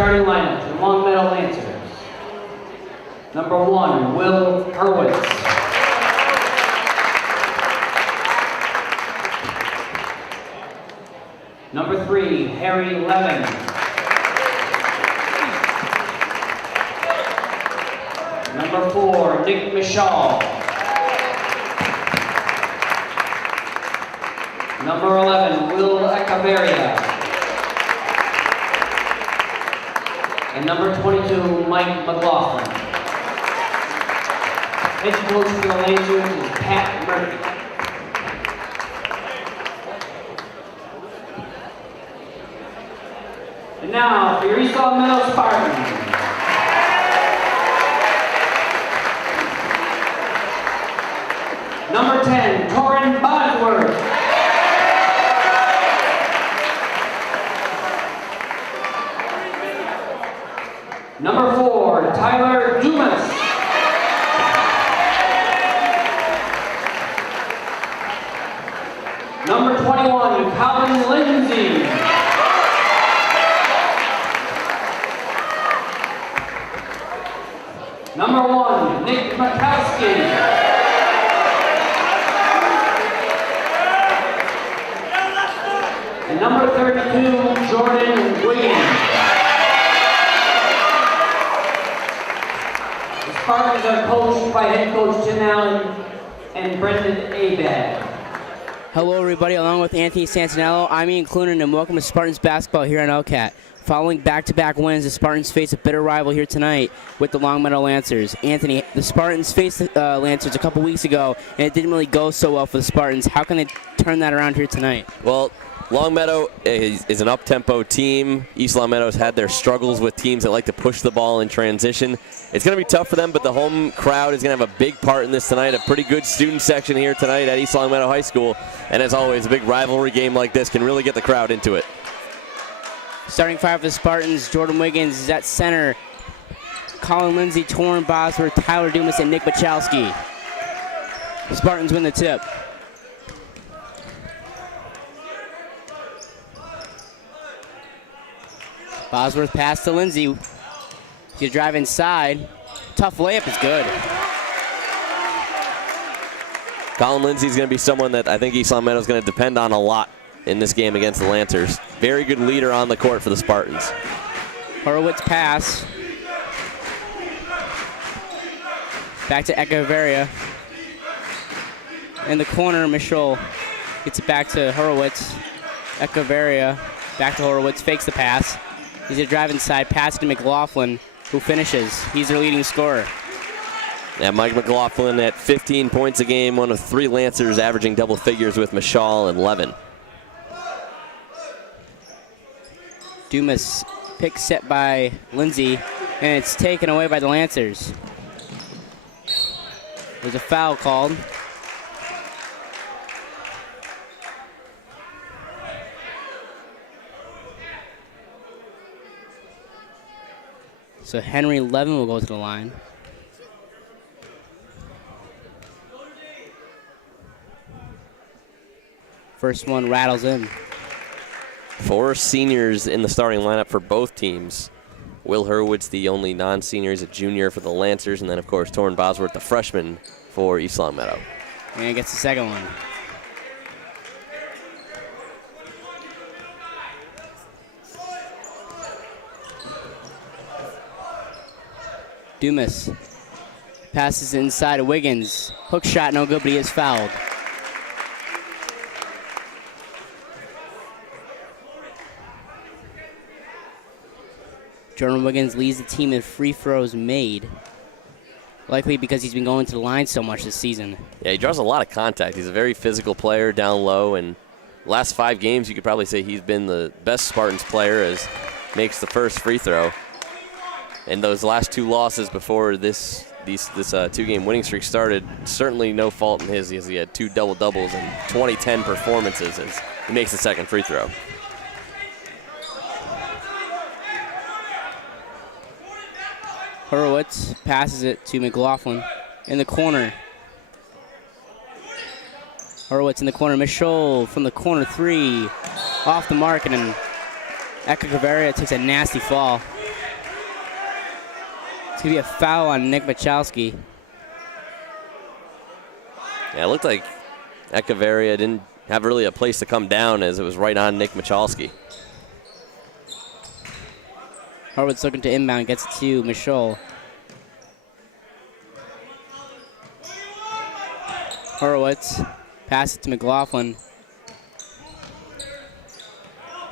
Starting lineup, the Longmeadow Lancers. Number 1, Will Hurwitz. Number 3, Harry Levin. Number 4, Nick Michal. Number 11, Will Echeverria. And number 22, Mike McLaughlin. Head coach for the Lancers is Pat Murphy. And now for your East Longmeadow Spartans. Number 10, Torrin Bosworth. Number 4, Tyler Dumas. Number 21, Colin Lindsay. Number 1, Nick Makowski. And number 32, Jordan Wiggins. The Spartans are coached by head coach Tim Allen and Brendan Abad. Hello everybody, along with Anthony Santinello, I'm Ian Clunan and welcome to Spartans basketball here on LCAT. Following back-to-back wins, the Spartans face a bitter rival here tonight with the Longmeadow Lancers. Anthony, the Spartans faced the Lancers a couple weeks ago and it didn't really go so well for the Spartans. How can they turn that around here tonight? Well, Longmeadow is an up-tempo team. East Longmeadow's had their struggles with teams that like to push the ball in transition. It's going to be tough for them, but the home crowd is going to have a big part in this tonight. A pretty good student section here tonight at East Longmeadow High School. And as always, a big rivalry game like this can really get the crowd into it. Starting five for the Spartans, Jordan Wiggins is at center. Colin Lindsay, Torrin Bosworth, Tyler Dumas, and Nick Bachalski. The Spartans win the tip. Bosworth pass to Lindsay. He'll drive inside. Tough layup is good. Colin Lindsay's going to be someone that I think East Longmeadow is going to depend on a lot in this game against the Lancers. Very good leader on the court for the Spartans. Horowitz pass. Back to Echeverria. In the corner, Michal gets it back to Horowitz. Echeverria back to Horowitz, fakes the pass. He's a drive inside, pass to McLaughlin, who finishes. He's their leading scorer. Yeah, Mike McLaughlin at 15 points a game, one of 3 Lancers averaging double figures with Michal and Levin. Dumas pick set by Lindsay, and it's taken away by the Lancers. There's a foul called. So Henry Levin will go to the line. First one rattles in. 4 seniors in the starting lineup for both teams. Will Hurwitz, the only non-senior, is a junior for the Lancers, and then, of course, Torrin Bosworth, the freshman for East Longmeadow. And he gets the second one. Dumas passes inside to Wiggins. Hook shot, no good, but he is fouled. Jordan Wiggins leads the team in free throws made, likely because he's been going to the line so much this season. Yeah, he draws a lot of contact. He's a very physical player down low, and last 5 games you could probably say he's been the best Spartans player as makes the first free throw. And those last 2 losses before this 2-game winning streak started, certainly no fault in his, as he had 2 double-doubles and 20-10 performances as he makes the second free throw. Horowitz passes it to McLaughlin in the corner. Horowitz in the corner. Michal from the corner 3. Off the mark, and then Echeverria takes a nasty fall. It's going to be a foul on Nick Michalski. Yeah, it looked like Echeverria didn't have really a place to come down as it was right on Nick Michalski. Horowitz looking to inbound, gets it to Michol. Horowitz, pass it to McLaughlin.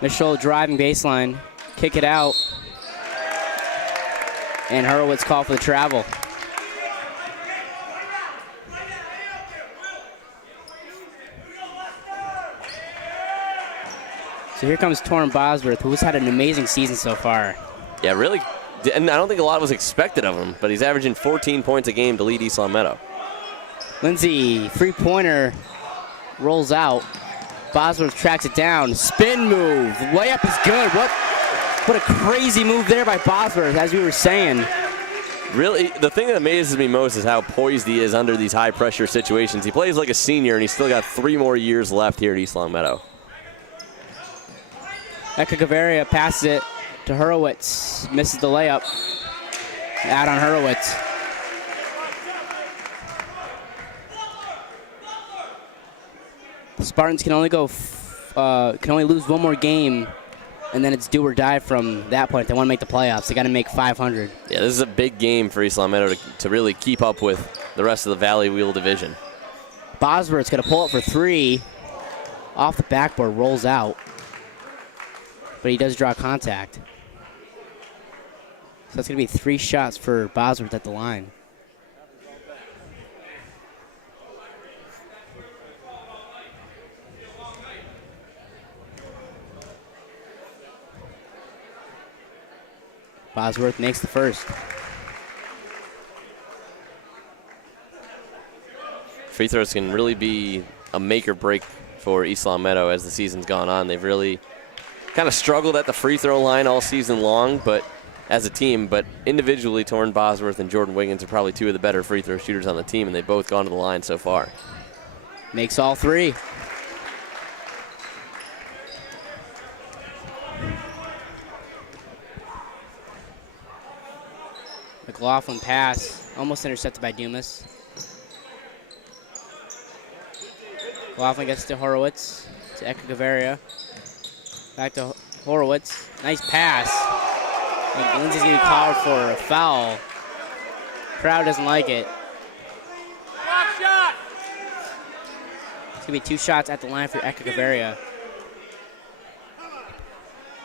Michol driving baseline, kick it out. And Horowitz called for the travel. So here comes Torrin Bosworth, who's had an amazing season so far. Yeah, really. And I don't think a lot was expected of him, but he's averaging 14 points a game to lead East Longmeadow. Lindsay, three-pointer, rolls out. Bosworth tracks it down. Spin move. Layup is good. What a crazy move there by Bosworth, as we were saying. Really, the thing that amazes me most is how poised he is under these high-pressure situations. He plays like a senior, and he's still got 3 more years left here at East Longmeadow. Echeverria passes it to Horowitz. Misses the layup. Out on Horowitz. The Spartans can only can only lose one more game, and then it's do or die from that point. If they want to make the playoffs, they got to make 500. Yeah, this is a big game for East Longmeadow to really keep up with the rest of the Valley Wheel division. Bosworth's going to pull it for 3. Off the backboard, rolls out. But he does draw contact. So that's going to be 3 shots for Bosworth at the line. Bosworth makes the first. Free throws can really be a make or break for East Longmeadow as the season's gone on. They've really kind of struggled at the free throw line all season long, but as a team, but individually, Torrin Bosworth and Jordan Wiggins are probably 2 of the better free throw shooters on the team, and they've both gone to the line so far. Makes all 3. McLaughlin pass, almost intercepted by Dumas. McLaughlin gets to Horowitz, to Echeverria. Back to Horowitz, nice pass. And Lindsay's gonna be called for a foul. Crowd doesn't like it. It's gonna be 2 shots at the line for Echeverria.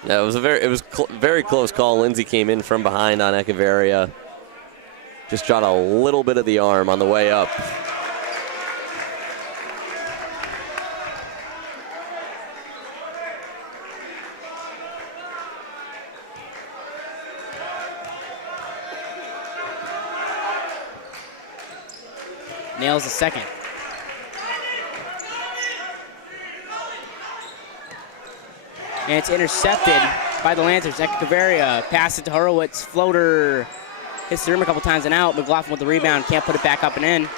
Yeah, it was very close call. Lindsay came in from behind on Echeverria. Just shot a little bit of the arm on the way up. Nails the second. And it's intercepted by the Lancers. Echeverria passes it to Horowitz. Floater hits the rim a couple times and out. McLaughlin with the rebound. Can't put it back up and in.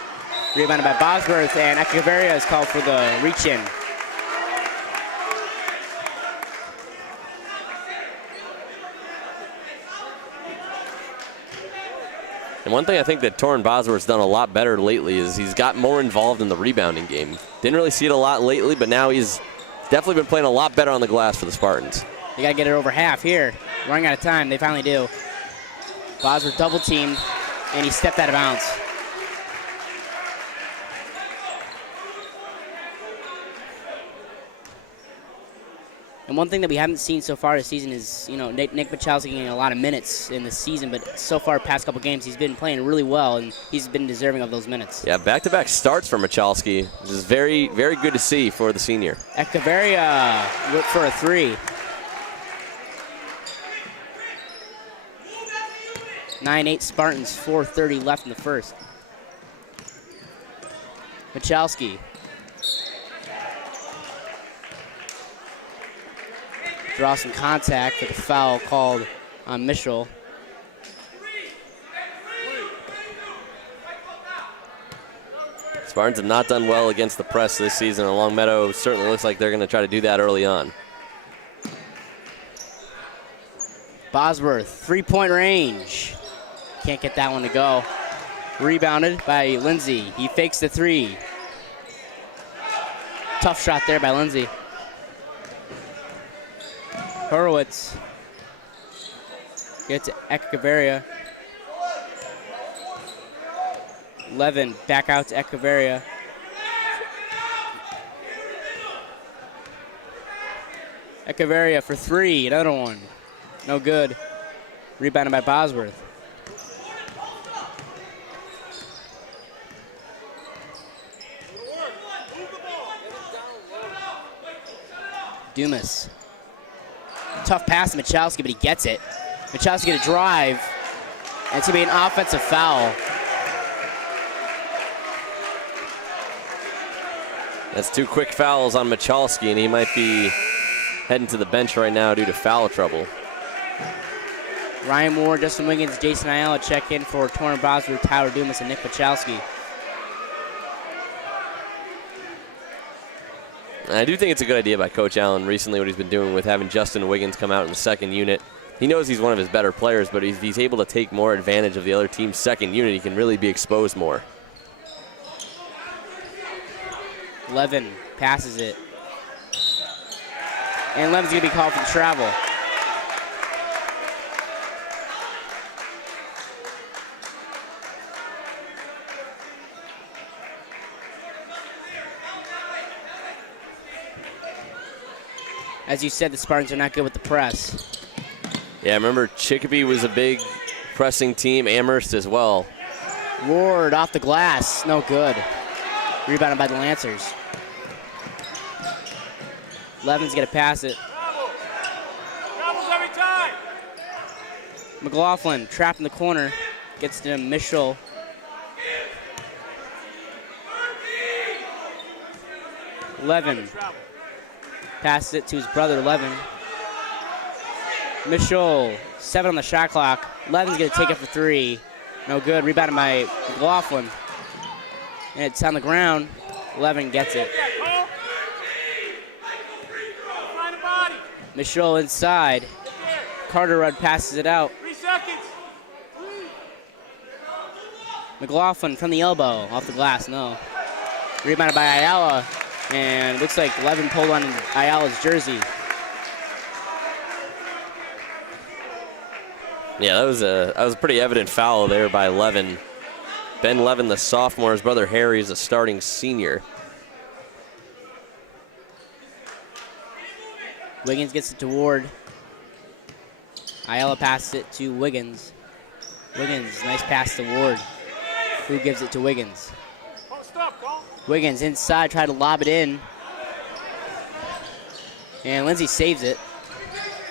Rebounded by Bosworth, and Echeverria is called for the reach-in. And one thing I think that Torrin Bosworth's done a lot better lately is he's got more involved in the rebounding game. Didn't really see it a lot lately, but now he's definitely been playing a lot better on the glass for the Spartans. They got to get it over half here. Running out of time. They finally do. Bosworth double teamed, and he stepped out of bounds. And one thing that we haven't seen so far this season is, Nick Michalski getting a lot of minutes in the season, but so far, past couple games, he's been playing really well, and he's been deserving of those minutes. Yeah, back-to-back starts for Michalski. This is very, very good to see for the senior. Echeverria looked for a 3. 9-8 Spartans, 4:30 left in the first. Michalski. Draw some contact with a foul called on Michel. Spartans have not done well against the press this season, and Longmeadow certainly looks like they're going to try to do that early on. Bosworth, 3-point range. can't get that one to go. Rebounded by Lindsay. He fakes the three. Tough shot there by Lindsay. Horowitz gets to Echevarria. Levin back out to Echevarria. Echevarria for three, another one. No good. Rebounded by Bosworth. Dumas. Tough pass to Michalski, but he gets it. Michalski gonna drive, and it's gonna be an offensive foul. That's 2 quick fouls on Michalski, and he might be heading to the bench right now due to foul trouble. Ryan Moore, Justin Wiggins, Jason Ayala check in for Torrin Bosworth, Tyler Dumas, and Nick Michalski. And I do think it's a good idea by Coach Allen recently what he's been doing with having Justin Wiggins come out in the second unit. He knows he's one of his better players, but he's able to take more advantage of the other team's second unit. He can really be exposed more. Levin passes it. And Levin's gonna be called for the travel. As you said, the Spartans are not good with the press. Yeah, remember Chicopee was a big pressing team, Amherst as well. Ward off the glass, no good. Rebounded by the Lancers. Levin's gonna pass it. Travels every time. McLaughlin trapped in the corner, gets to Mitchell. Levin passes it to his brother Levin. Mitchell, 7 on the shot clock. Levin's gonna take it for 3. No good, rebounded by McLaughlin. And it's on the ground. Levin gets it. Mitchell inside. Carter Rudd passes it out. 3 seconds. McLaughlin from the elbow, off the glass, no. Rebounded by Ayala, and looks like Levin pulled on Ayala's jersey. Yeah, that was a pretty evident foul there by Levin. Ben Levin, the sophomore, his brother Harry is a starting senior. Wiggins gets it to Ward. Ayala passes it to Wiggins. Wiggins, nice pass to Ward, who gives it to Wiggins. Wiggins inside, tried to lob it in. And Lindsay saves it.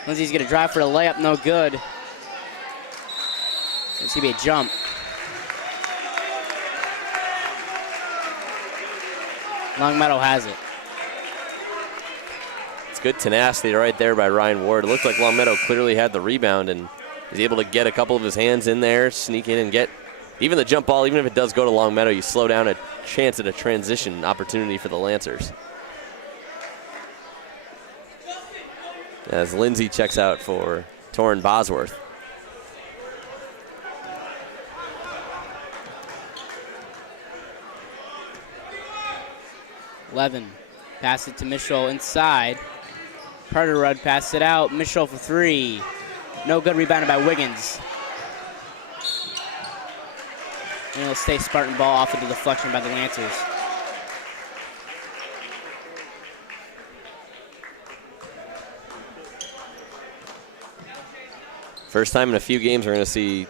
Lindsay's gonna drive for a layup, no good. It's gonna be a jump. Longmeadow has it. It's good tenacity right there by Ryan Ward. It looked like Longmeadow clearly had the rebound and is able to get a couple of his hands in there, sneak in and get even the jump ball. Even if it does go to Longmeadow, you slow down a chance at a transition opportunity for the Lancers. As Lindsay checks out for Torrin Bosworth. Levin pass it to Mitchell inside. Carter Rudd passed it out. Mitchell for 3. No good, rebounded by Wiggins. And it'll stay Spartan ball off into deflection by the Lancers. First time in a few games we're going to see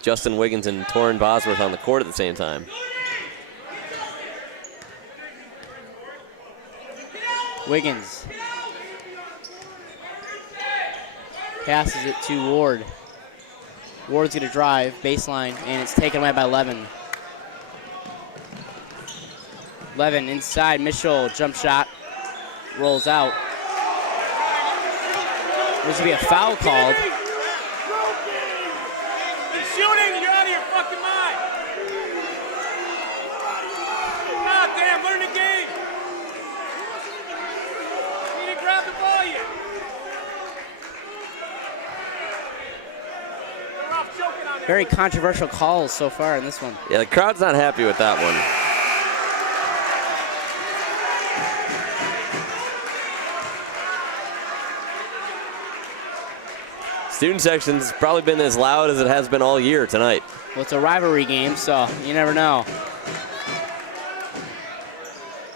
Justin Wiggins and Torrin Bosworth on the court at the same time. Wiggins passes it to Ward. Ward's gonna drive, baseline, and it's taken away by Levin. Levin inside, Mitchell, jump shot, rolls out. There's gonna be a foul called. He's shooting, you're out of your fucking mind. God damn, learn the game. You didn't grab the ball yet. You're off choking on that. Very controversial calls so far in this one. Yeah, the crowd's not happy with that one. Student section's probably been as loud as it has been all year tonight. Well, it's a rivalry game, so you never know.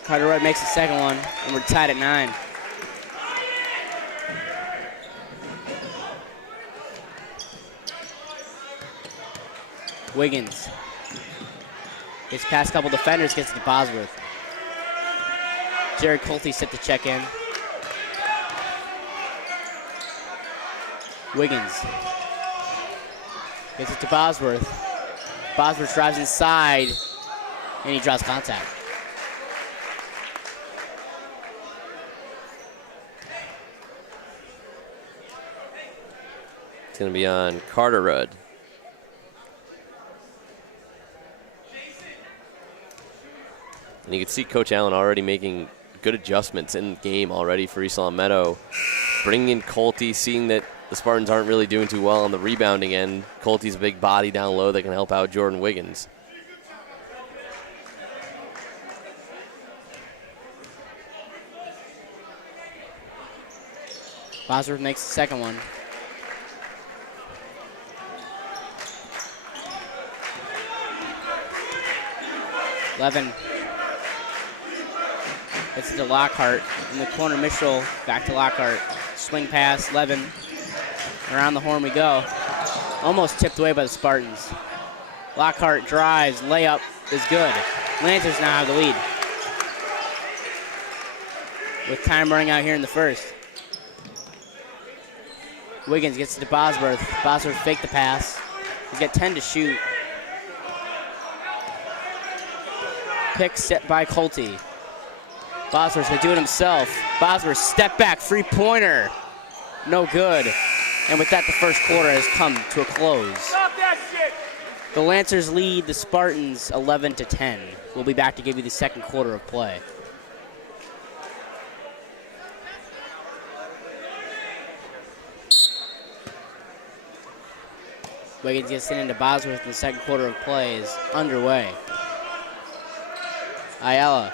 Carteret makes the second one, and we're tied at 9. Wiggins gets past a couple defenders, gets to Bosworth. Jared Colty set to check in. Wiggins gets it to Bosworth. Bosworth drives inside, and he draws contact. It's going to be on Carteret. And you can see Coach Allen already making good adjustments in the game already for East Longmeadow. Bringing in Colty, seeing that the Spartans aren't really doing too well on the rebounding end. Colty's a big body down low that can help out Jordan Wiggins. Bosworth makes the second one. Levin gets it to Lockhart in the corner. Mitchell back to Lockhart. Swing pass, Levin. Around the horn we go. Almost tipped away by the Spartans. Lockhart drives, layup is good. Lancers now have the lead. With time running out here in the first. Wiggins gets it to Bosworth. Bosworth faked the pass. He's got 10 to shoot. Pick set by Colty. Bosworth's gonna do it himself. Bosworth step back, 3-pointer. No good. And with that, the first quarter has come to a close. Stop that shit! The Lancers lead the Spartans 11-10. We'll be back to give you the second quarter of play. Wiggins gets it into Bosworth, and the second quarter of play is underway. Ayala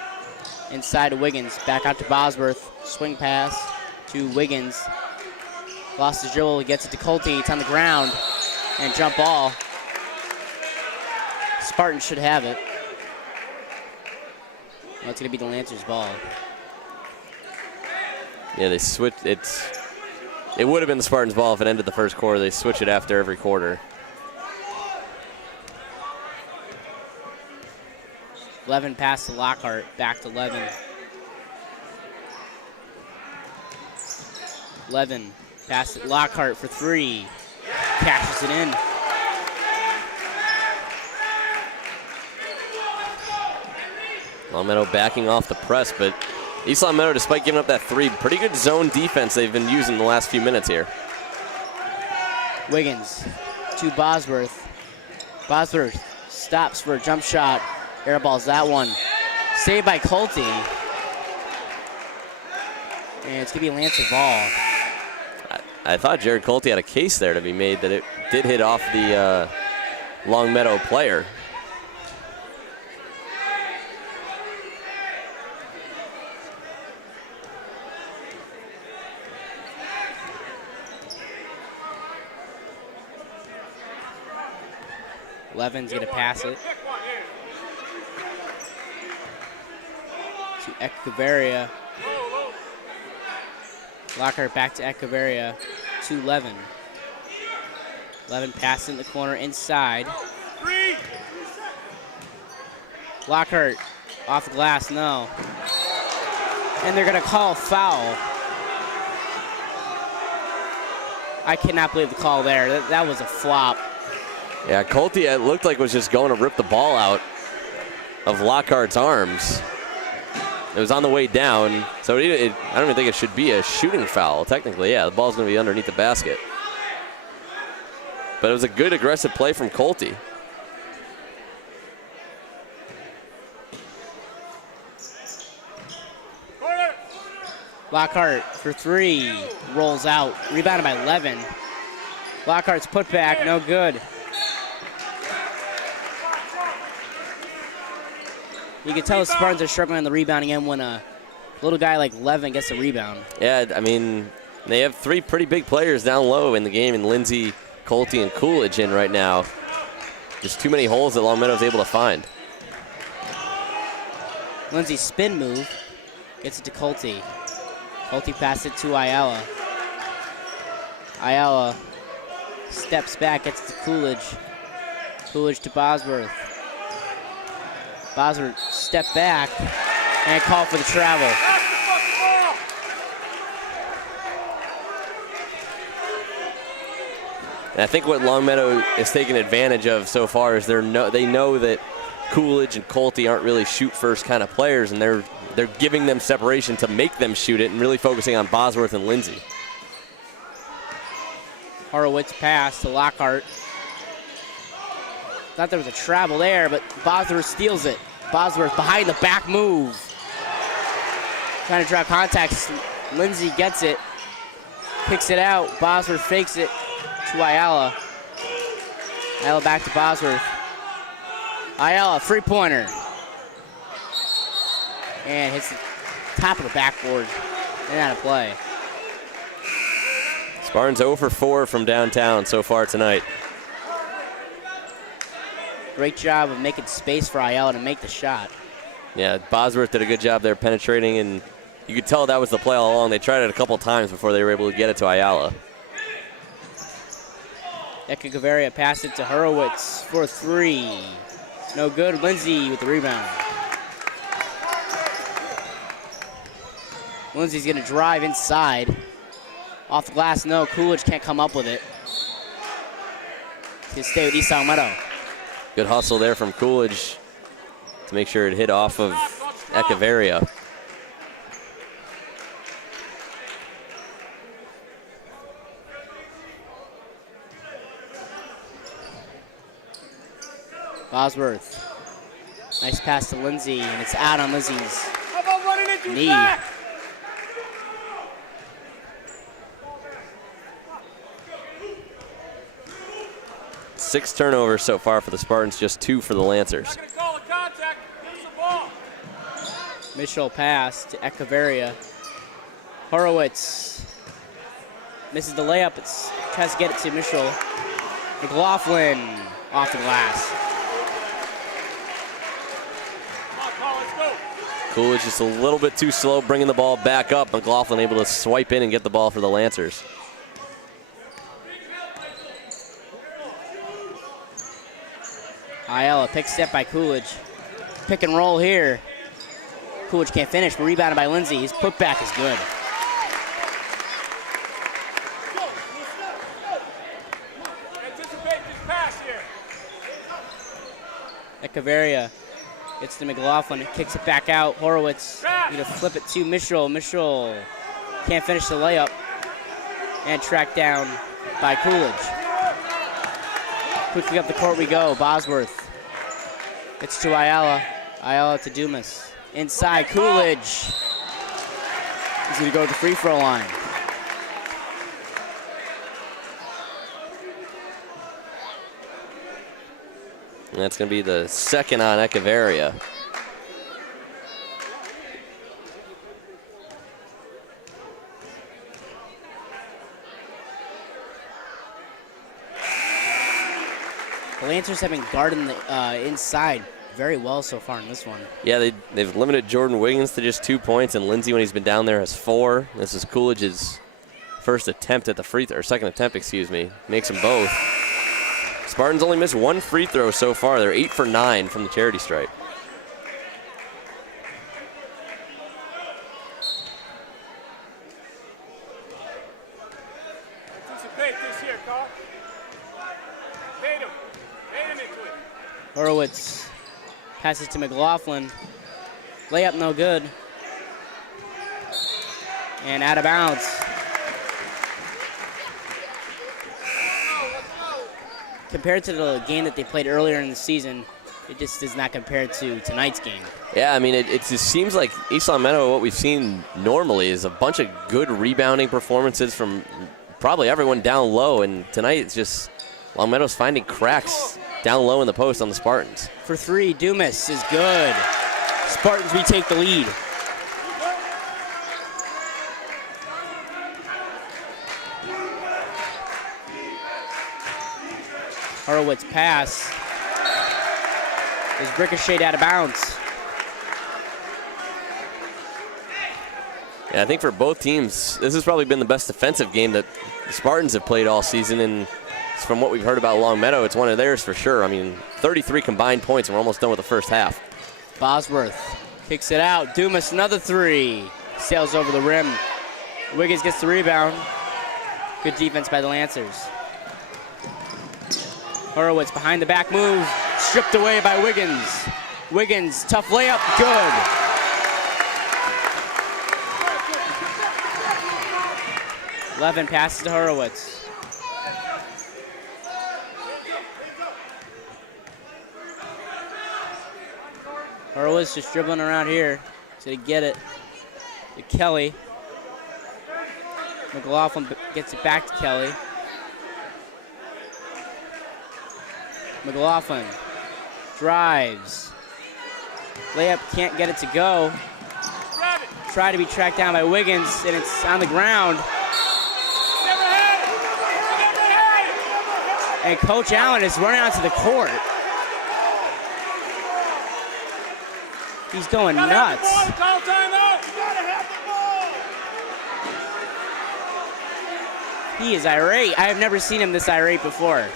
inside to Wiggins, back out to Bosworth. Swing pass to Wiggins. Lost his dribble, he gets it to Colty. It's on the ground, and jump ball. Spartans should have it. Well, it's gonna be the Lancers' ball. Yeah, they switched. It would have been the Spartans' ball if it ended the first quarter. They switch it after every quarter. Levin pass to Lockhart, back to Levin. Levin pass to Lockhart for 3. Cashes it in. Longmeadow backing off the press, but East Longmeadow, despite giving up that 3, pretty good zone defense they've been using the last few minutes here. Wiggins to Bosworth. Bosworth stops for a jump shot. Airballs that one. Saved by Colty. And it's going to be a Lancer ball. I thought Jared Colty had a case there to be made that it did hit off the Longmeadow player. Levin's going to pass it to Echevarria. Lockhart back to Echevarria to Levin. Levin passes in the corner inside. Lockhart off the glass, no. And they're going to call a foul. I cannot believe the call there. That was a flop. Yeah, Colty, it looked like was just going to rip the ball out of Lockhart's arms. It was on the way down, so I don't even think it should be a shooting foul, technically. Yeah, the ball's going to be underneath the basket. But it was a good aggressive play from Colty. Lockhart for 3, rolls out, rebounded by Levin. Lockhart's putback, no good. You can tell the Spartans are struggling on the rebounding end when a little guy like Levin gets a rebound. Yeah, I mean, they have 3 pretty big players down low in the game, and Lindsay, Colty, and Coolidge in right now. Just too many holes that Longmeadow's able to find. Lindsay's spin move gets it to Colty. Colty passes it to Ayala. Ayala steps back, gets it to Coolidge. Coolidge to Bosworth. Bosworth step back and call for the travel. And I think what Longmeadow is taking advantage of so far is they know that Coolidge and Colty aren't really shoot-first kind of players, and they're giving them separation to make them shoot it and really focusing on Bosworth and Lindsay. Horowitz pass to Lockhart. Thought there was a travel there, but Bosworth steals it. Bosworth behind the back move. Trying to drive contact. Lindsay gets it. Picks it out. Bosworth fakes it to Ayala. Ayala back to Bosworth. Ayala, three-pointer. And hits the top of the backboard. And out of play. Spartans 0 for 4 from downtown so far tonight. Great job of making space for Ayala to make the shot. Yeah, Bosworth did a good job there penetrating, and you could tell that was the play all along. They tried it a couple times before they were able to get it to Ayala. Eka Gaviria passed it to Horowitz for 3. No good. Lindsay with the rebound. Lindsay's going to drive inside. Off the glass, no. Coolidge can't come up with it. He'll stay with East Longmeadow. Good hustle there from Coolidge to make sure it hit off of Echeverria. Bosworth. Nice pass to Lindsay, and it's out on Lindsay's How about running into his knee. back? Six turnovers so far for the Spartans, just 2 for the Lancers. Not gonna call a contact. Here's the ball. Mitchell pass to Echeverria. Horowitz misses the layup. Tries to get it to Mitchell. McLaughlin off the glass. Come on, Paul, let's go. Coolidge just a little bit too slow bringing the ball back up. McLaughlin able to swipe in and get the ball for the Lancers. Ayala, pick step by Coolidge. Pick and roll here. Coolidge can't finish, but rebounded by Lindsay. His putback is good. Anticipate this pass here. Echeverria gets to McLaughlin, kicks it back out. Horowitz gonna flip it to Mitchell. Mitchell can't finish the layup. And tracked down by Coolidge. Quickly up the court we go. Bosworth. It's to Ayala. Ayala to Dumas. Inside, Coolidge. He's gonna go to the free throw line. And that's going to be the second on Echeverria. The Lancers have been guarding the inside very well so far in this one. Yeah, they've limited Jordan Wiggins to just 2 points, and Lindsay, when he's been down there, has 4. This is Coolidge's first attempt at the free throw, or second attempt, excuse me. Makes them both. Spartans only missed 1 free throw so far. They're 8 for 9 from the charity stripe. Anticipate this here, Carl. Bait him. Bait him into it. Horowitz passes to McLaughlin. Layup no good. And out of bounds. Compared to the game that they played earlier in the season, it just does not compare to tonight's game. Yeah, I mean, it just seems like East Longmeadow, what we've seen normally is a bunch of good rebounding performances from probably everyone down low, and tonight it's just Longmeadow's finding cracks down low in the post on the Spartans. For 3, Dumas is good. Spartans retake the lead. Horowitz pass is ricocheted out of bounds. Yeah, I think for both teams, this has probably been the best defensive game that the Spartans have played all season, and from what we've heard about Longmeadow, it's one of theirs for sure. I mean, 33 combined points, and we're almost done with the first half. Bosworth kicks it out. Dumas, another three. Sails over the rim. Wiggins gets the rebound. Good defense by the Lancers. Horowitz behind the back move. Stripped away by Wiggins. Wiggins, tough layup, good. Levin passes to Horowitz. Horowitz just dribbling around here to get it to Kelly. McLaughlin gets it back to Kelly. McLaughlin drives. Layup, can't get it to go. Try to be tracked down by Wiggins, and it's on the ground. And Coach Allen is running onto the court. He's going nuts. He is irate. I have never seen him this irate before.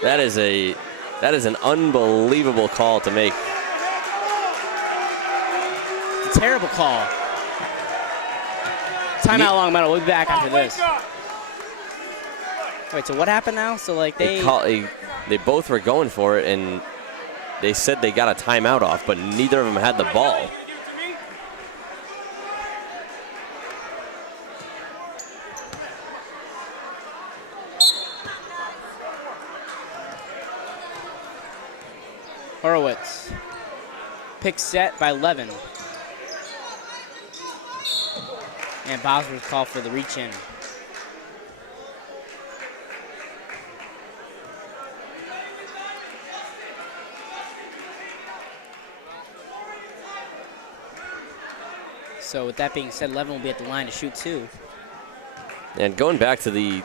That is an unbelievable call to make. It's a terrible call. Timeout, Longmeadow. We'll be back after this. Wait, so what happened now? So like they both were going for it, and they said they got a timeout off, but neither of them had the ball. Horowitz. Pick set by Levin. And Bosworth called for the reach in. So with that being said, Levin will be at the line to shoot two. And going back to the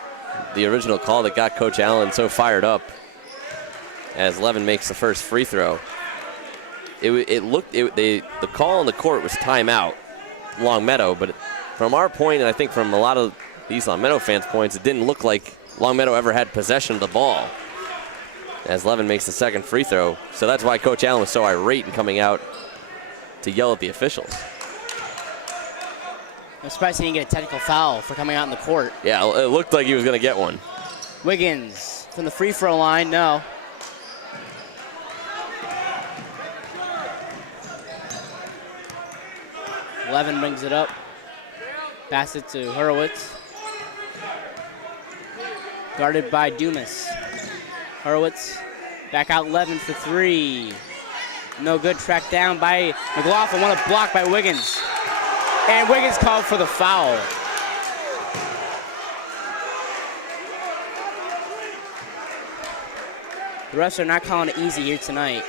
original call that got Coach Allen so fired up as Levin makes the first free throw, the call on the court was timeout, Longmeadow, but from our point, and I think from a lot of these Longmeadow fans' points, it didn't look like Longmeadow ever had possession of the ball as Levin makes the second free throw. So that's why Coach Allen was so irate and coming out to yell at the officials. I'm surprised he didn't get a technical foul for coming out in the court. Yeah, it looked like he was going to get one. Wiggins from the free throw line, no. Levin brings it up. Pass it to Horowitz. Guarded by Dumas. Horowitz back out Levin for three. No good, tracked down by McLaughlin. What a block by Wiggins. And Wiggins called for the foul. The refs are not calling it easy here tonight.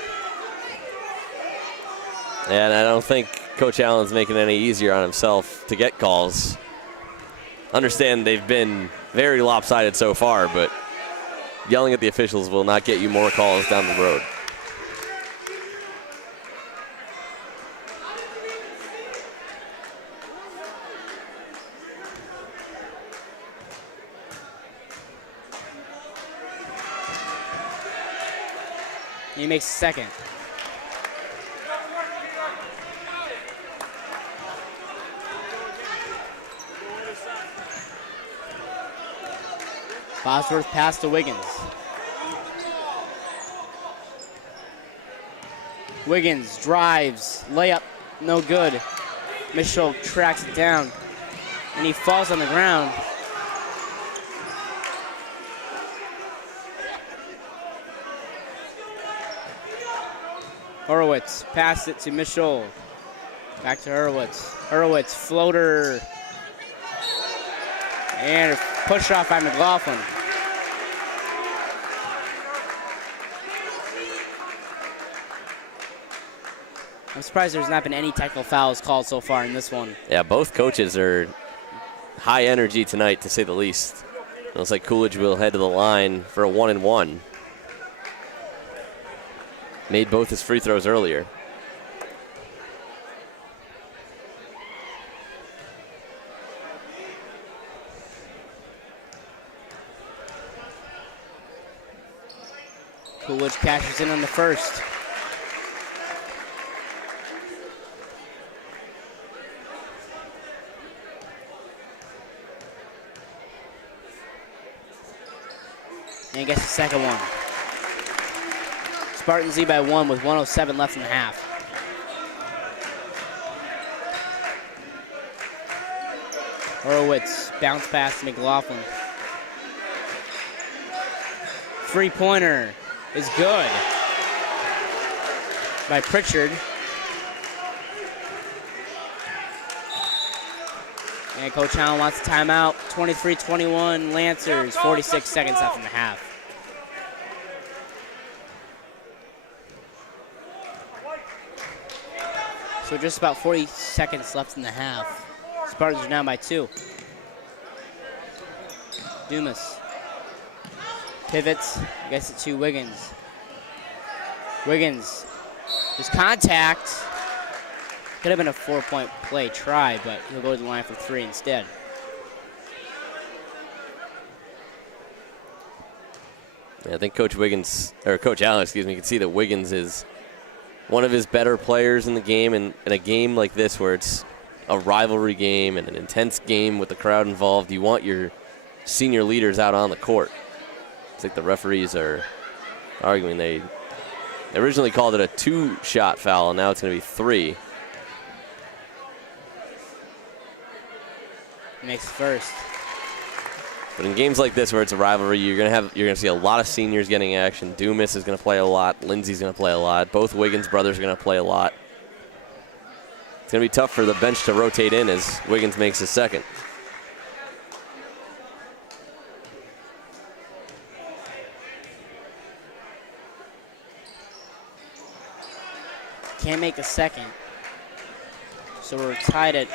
And I don't think Coach Allen's making it any easier on himself to get calls. Understand they've been very lopsided so far, but yelling at the officials will not get you more calls down the road. He makes the second. Bosworth pass to Wiggins. Wiggins drives, layup, no good. Mitchell tracks it down, and he falls on the ground. Horowitz passed it to Mitchell. Back to Horowitz. Horowitz, floater. And a push off by McLaughlin. I'm surprised there's not been any technical fouls called so far in this one. Yeah, both coaches are high energy tonight, to say the least. It looks like Coolidge will head to the line for a 1-and-1. Made both his free throws earlier. Coolidge cashes in on the first. And gets the second one. Spartans lead by 1 with 1:07 left in the half. Horowitz, bounce pass to McLaughlin. Three-pointer is good by Pritchard. And Coach Allen wants a timeout. 23-21 Lancers, 46 seconds left in the half. So just about 40 seconds left in the half. Spartans are down by 2. Dumas pivots, gets it to Wiggins. Wiggins, there's contact. Could have been a 4-point play try, but he'll go to the line for 3 instead. Yeah, I think Coach Allen, can see that Wiggins is one of his better players in the game, and in a game like this where it's a rivalry game and an intense game with the crowd involved, you want your senior leaders out on the court. It's like the referees are arguing. They originally called it a 2-shot foul, and now it's going to be 3. Makes first. But in games like this where it's a rivalry, you're gonna see a lot of seniors getting action. Dumas is gonna play a lot. Lindsey's gonna play a lot. Both Wiggins brothers are gonna play a lot. It's gonna be tough for the bench to rotate in as Wiggins makes his second. Can't make a second. So we're tied at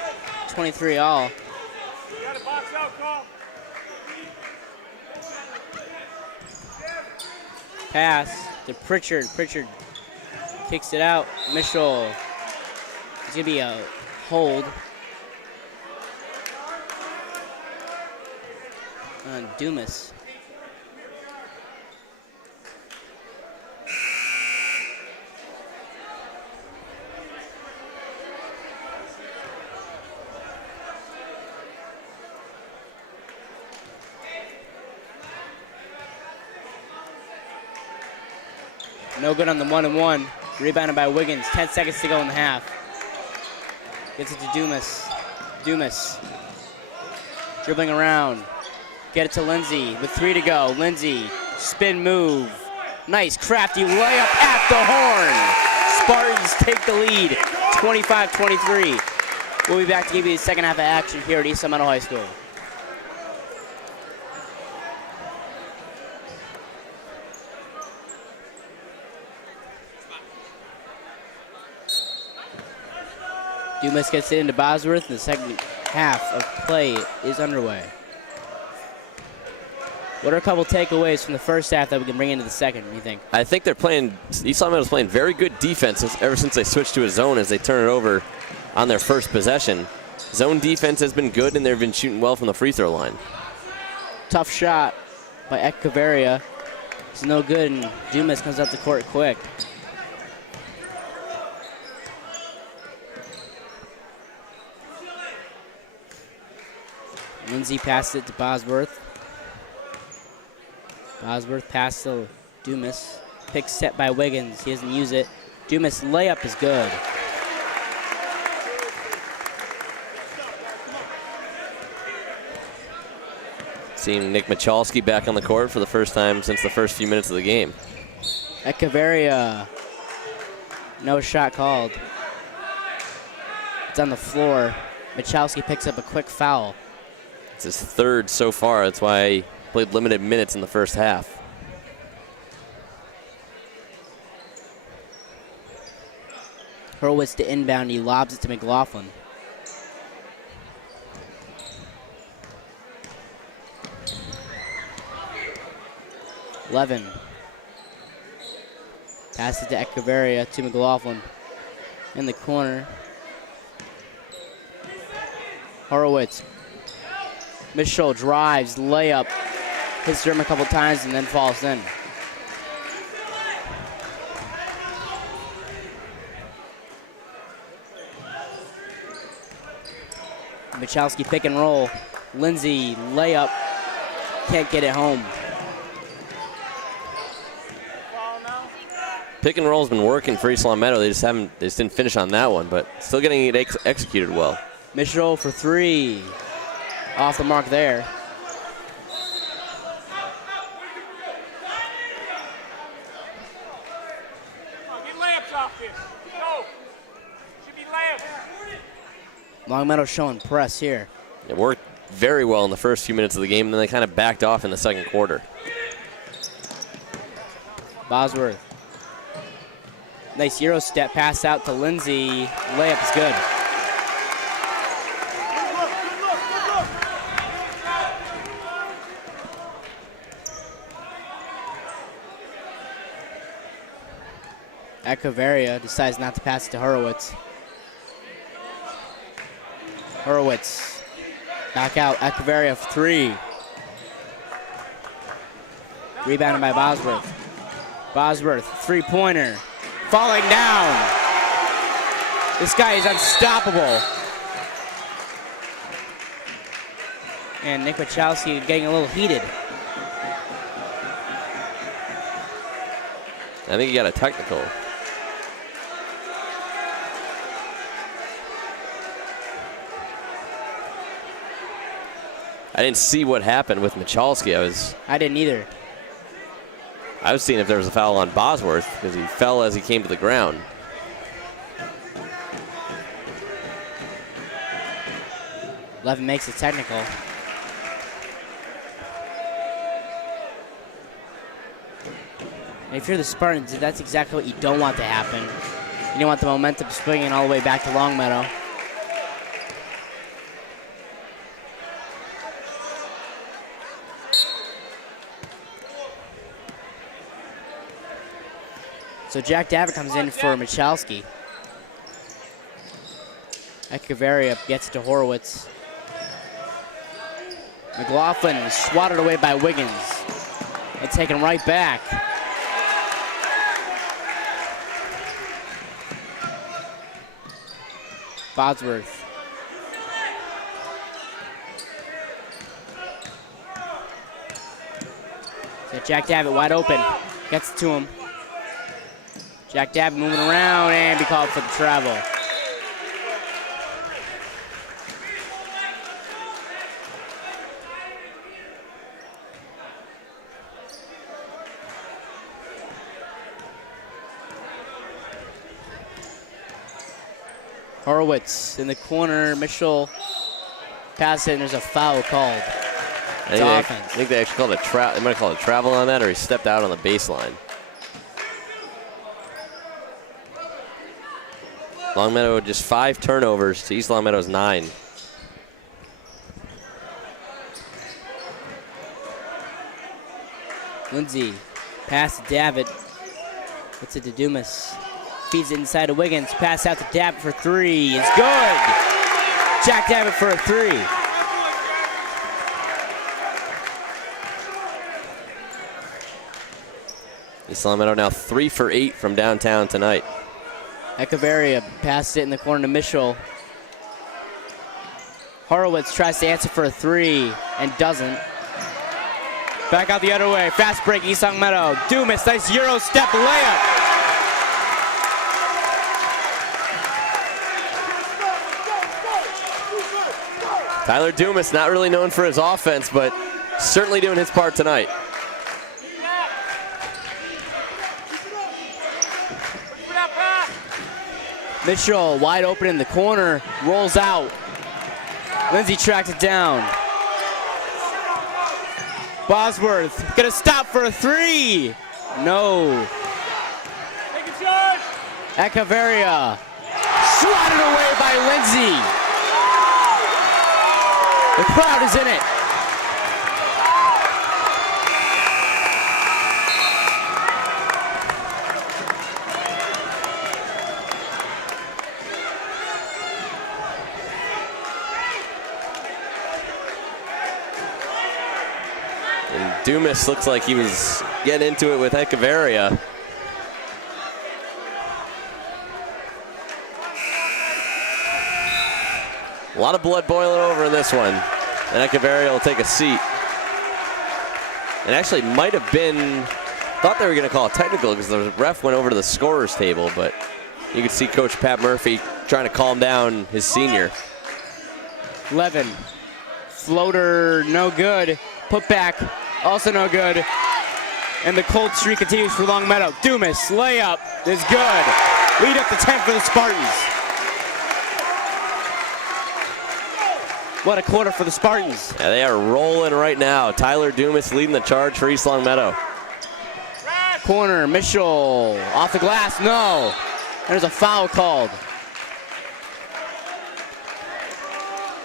23 all. Got a box out call. Pass to Pritchard. Pritchard kicks it out. Mitchell. It's going to be a hold on Dumas. No good on the 1-and-1. Rebounded by Wiggins. 10 seconds to go in the half. Gets it to Dumas. Dumas. Dribbling around. Get it to Lindsey with 3 to go. Lindsey. Spin move. Nice crafty layup at the horn. Spartans take the lead. 25-23. We'll be back to give you the second half of action here at East Meadow High School. Dumas gets it into Bosworth, and the second half of play is underway. What are a couple takeaways from the first half that we can bring into the second, you think? I think East Longmeadow's playing very good defense ever since they switched to a zone as they turn it over on their first possession. Zone defense has been good, and they've been shooting well from the free throw line. Tough shot by Echevarria. It's no good, and Dumas comes up the court quick. Lindsey passes it to Bosworth. Bosworth passes to Dumas. Pick set by Wiggins. He doesn't use it. Dumas' layup is good. Seeing Nick Michalski back on the court for the first time since the first few minutes of the game. Echevarria. No shot called. It's on the floor. Michalski picks up a quick foul. It's his third so far. That's why he played limited minutes in the first half. Horowitz to inbound. He lobs it to McLaughlin. Levin. Pass it to Echeverria to McLaughlin. In the corner. Horowitz. Mitchell drives, layup. Hits the rim a couple times and then falls in. Michalski pick and roll. Lindsay, layup. Can't get it home. Pick and roll's been working for East Longmeadow. They just didn't finish on that one, but still getting it executed well. Mitchell for three. Off the mark there. Get layups off this. Go. Should be layups. Longmeadow showing press here. It worked very well in the first few minutes of the game, and then they kind of backed off in the second quarter. Bosworth. Nice Euro step pass out to Lindsay. Layup is good. Echeverria decides not to pass it to Horowitz. Horowitz. Back out. Echeverria for three. Rebounded by Bosworth. Bosworth, three-pointer. Falling down. This guy is unstoppable. And Nick Michalski getting a little heated. I think he got a technical. I didn't see what happened with Michalski. I didn't either. I was seeing if there was a foul on Bosworth because he fell as he came to the ground. Levin makes it technical. And if you're the Spartans, that's exactly what you don't want to happen. You don't want the momentum swinging all the way back to Longmeadow. So Jack Davitt comes in for Michalski. Echeverria gets it to Horowitz. McLaughlin is swatted away by Wiggins. And taken right back. Bosworth. So Jack Davitt wide open. Gets it to him. Jack Davitt moving around and be called for the travel. Horowitz in the corner. Mitchell pass it, and there's a foul called. I think they actually called a travel. They might have called a travel on that, or he stepped out on the baseline. Longmeadow just 5 turnovers to East Longmeadow's 9. Lindsay, pass to Davitt. Gets it to Dumas. Feeds it inside to Wiggins. Pass out to Davitt for three. It's good. Jack Davitt for a three. East Longmeadow now 3 for 8 from downtown tonight. Echeverria passes it in the corner to Mitchell. Horowitz tries to answer for a three and doesn't. Back out the other way. Fast break, East Longmeadow. Dumas, nice Euro step layup. Tyler Dumas, not really known for his offense, but certainly doing his part tonight. Mitchell wide open in the corner, rolls out. Lindsay tracks it down. Bosworth gonna stop for a three. No. Take a charge. Echeverria Swatted away by Lindsay. The crowd is in it. And Dumas looks like he was getting into it with Echeverria. A lot of blood boiling over in this one. And Echeverria will take a seat. And actually might have been, thought they were going to call a technical because the ref went over to the scorer's table, but you could see Coach Pat Murphy trying to calm down his senior. Levin. Floater, no good. Put back, also no good. And the cold streak continues for Longmeadow. Dumas, layup is good. Lead up to 10 for the Spartans. What a quarter for the Spartans. Yeah, they are rolling right now. Tyler Dumas leading the charge for East Longmeadow. Corner, Mitchell, off the glass, no. There's a foul called.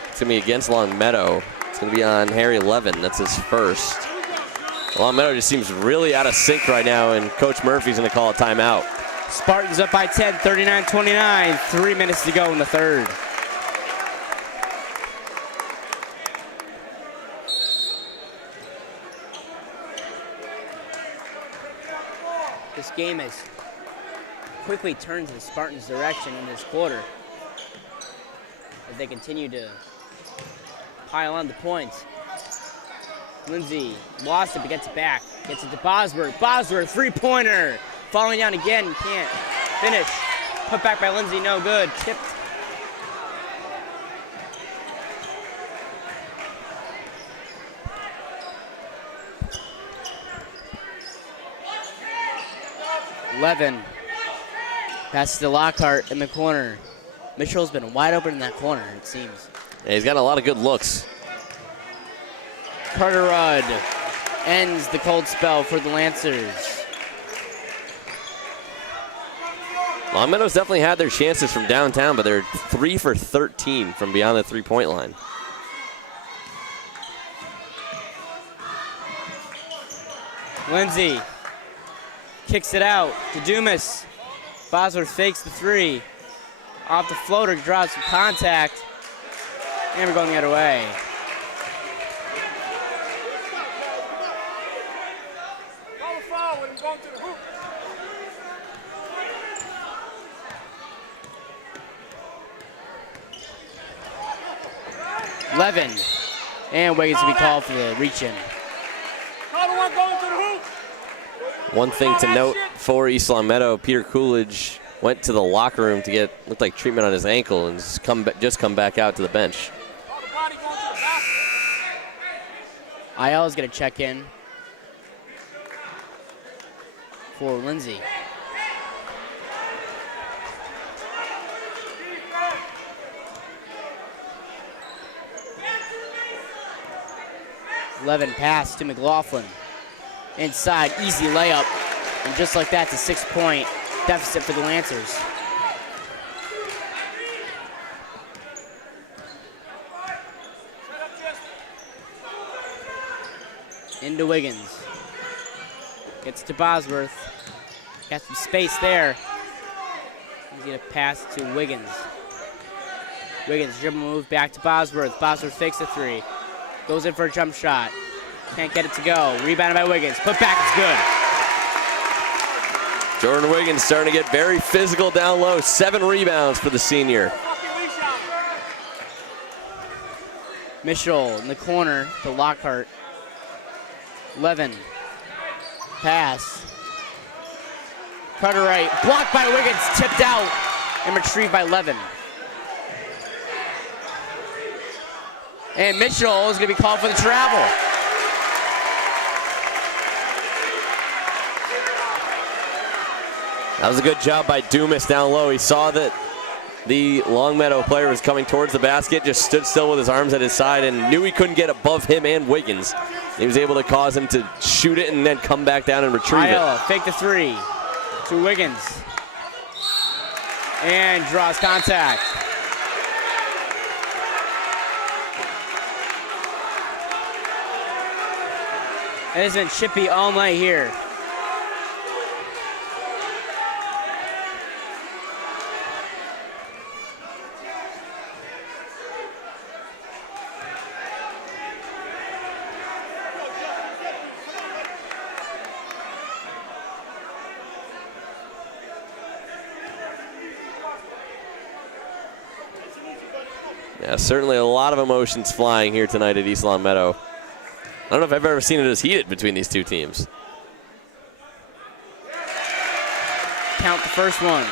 It's going to be against Longmeadow. It's going to be on Harry Levin. That's his first. Longmeadow just seems really out of sync right now, and Coach Murphy's going to call a timeout. Spartans up by 10, 39-29. 3 minutes to go in the third. This game has quickly turned to the Spartans' direction in this quarter as they continue to pile on the points. Lindsay lost it but gets it back. Gets it to Bosworth. Bosworth, three-pointer. Falling down again, can't finish. Put back by Lindsay, no good. Tipped. Levin passes to Lockhart in the corner. Mitchell's been wide open in that corner, it seems. Yeah, he's got a lot of good looks. Carter Rudd ends the cold spell for the Lancers. Longmeadow's definitely had their chances from downtown, but they're 3 for 13 from beyond the three-point line. Lindsay kicks it out to Dumas. Bosworth fakes the three. Off the floater, draws some contact. And we're going the other way. Call a foul when he's going to the hoop. Levin. And Wiggins to be called for the reach-in. Call the one going to the hoop. One thing to note for East Longmeadow, Peter Coolidge went to the locker room to get, looked like treatment on his ankle, and just come back out to the bench. Call the body going to the basket. IL is going to check in for Lindsay. Levin pass to McLaughlin. Inside, easy layup. And just like that, it's a 6-point deficit for the Lancers. Into Wiggins. Gets to Bosworth. Got some space there. He's going to pass to Wiggins. Wiggins, dribble move back to Bosworth. Bosworth fakes the three. Goes in for a jump shot. Can't get it to go. Rebounded by Wiggins. Put back is good. Jordan Wiggins starting to get very physical down low. 7 rebounds for the senior. Mitchell in the corner to Lockhart. Levin. Pass. Cartwright. Blocked by Wiggins. Tipped out. And retrieved by Levin. And Mitchell is going to be called for the travel. That was a good job by Dumas down low. He saw that the Longmeadow player was coming towards the basket, just stood still with his arms at his side and knew he couldn't get above him and Wiggins. He was able to cause him to shoot it and then come back down and retrieve Ayala, it. fake the three to Wiggins. And draws contact. It has been chippy all night here. Yeah, certainly a lot of emotions flying here tonight at East Longmeadow. I don't know if I've ever seen it as heated between these two teams. Count the first one.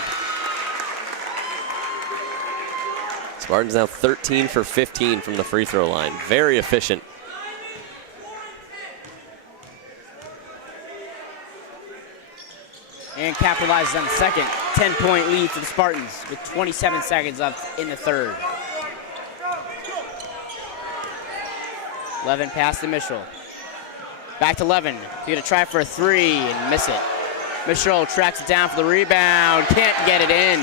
Spartans now 13 for 15 from the free throw line. Very efficient. And capitalizes on the second 10-point lead for the Spartans with 27 seconds left in the third. Levin past to Mitchell. Back to Levin. He's going to try for a three and miss it. Mitchell tracks it down for the rebound. Can't get it in.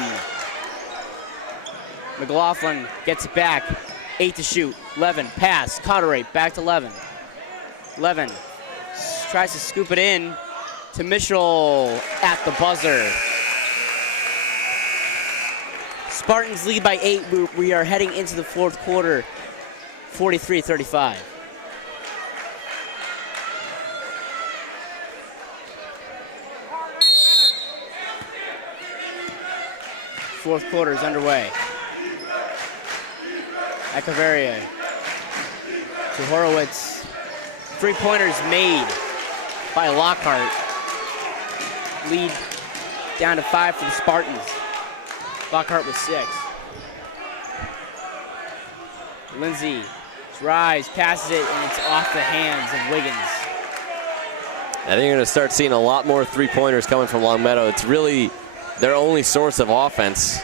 McLaughlin gets it back. 8 to shoot. Levin pass. Carteret back to Levin. Levin tries to scoop it in to Mitchell at the buzzer. Spartans lead by 8. We are heading into the fourth quarter. 43-35. Fourth quarter is underway. Echeverria to Horowitz. Three-pointers made by Lockhart. Lead down to 5 for the Spartans. Lockhart with 6. Lindsay drives, passes it, and it's off the hands of Wiggins. I think you're going to start seeing a lot more three-pointers coming from Longmeadow. It's really their only source of offense.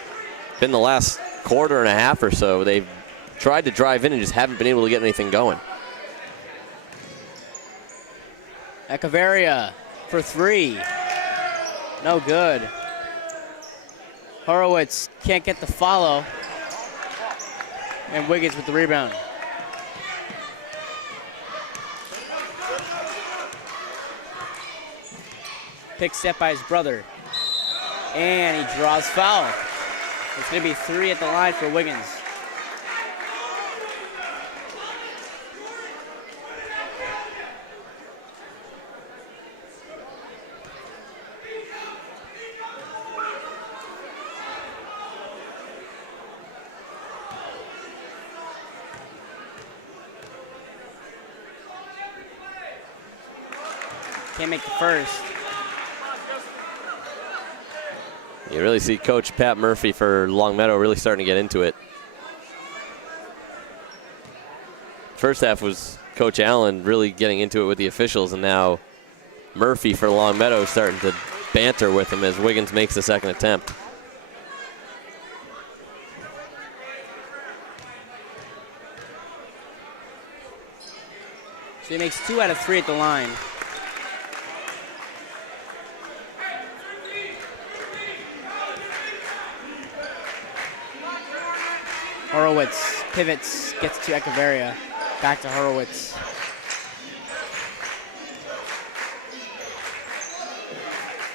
Been the last quarter and a half or so. They've tried to drive in and just haven't been able to get anything going. Echeverria for 3. No good. Horowitz can't get the follow. And Wiggins with the rebound. Pick set by his brother. And he draws foul. It's going to be 3 at the line for Wiggins. Can't make the first. You really see Coach Pat Murphy for Longmeadow really starting to get into it. First half was Coach Allen really getting into it with the officials, and now Murphy for Longmeadow starting to banter with him as Wiggins makes the second attempt. So he makes 2 out of 3 at the line. Horowitz pivots, gets to Echeverria. Back to Horowitz.